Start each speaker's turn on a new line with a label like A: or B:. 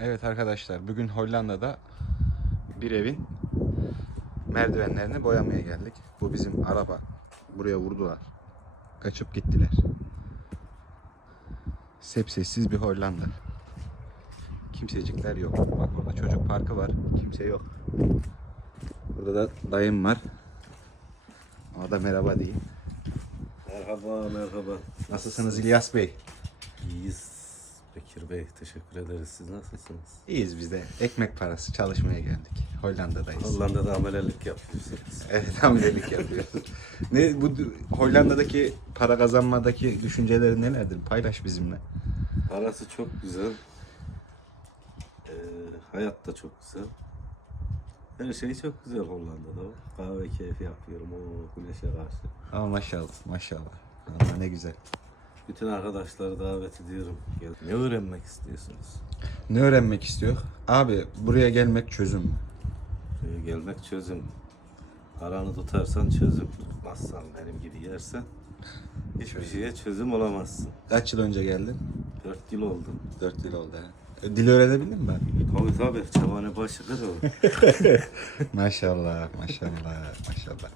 A: Evet arkadaşlar bugün Hollanda'da bir evin merdivenlerini boyamaya geldik. Bu bizim araba. Buraya vurdular. Kaçıp gittiler. Sepsessiz bir Hollanda. Kimsecikler yok. Bak orada çocuk parkı var. Kimse yok. Burada da dayım var. Ona da merhaba diyeyim.
B: Merhaba, merhaba.
A: Nasılsınız İlyas Bey?
B: Bey, teşekkür ederiz. Siz nasılsınız?
A: İyiyiz biz de. Ekmek parası çalışmaya geldik. Hollanda'dayız.
B: Hollanda'da amelelik yapıyorsunuz.
A: Evet hamilelik yapıyoruz. ne bu Hollanda'daki para kazanmadaki düşünceleri nelerdir? Paylaş bizimle.
B: Parası çok güzel. Ee, hayat da çok güzel. Her şey çok güzel Hollanda'da. Kahve keyfi yapıyorum o güneşe karşı.
A: Ama maşallah maşallah. Allah ne güzel.
B: Bütün arkadaşları davet ediyorum. Ne öğrenmek istiyorsunuz?
A: Ne öğrenmek istiyor? Abi buraya gelmek çözüm mü?
B: Buraya gelmek çözüm. Paranı tutarsan çözüm. Tutmazsan benim gibi yersen hiçbir şeye çözüm olamazsın.
A: Kaç yıl önce geldin?
B: 4 yıl oldu.
A: 4 yıl oldu ha. E, Dil öğrenebildin mi ben?
B: Tabii tabii. Çamane başı kır o.
A: maşallah maşallah maşallah.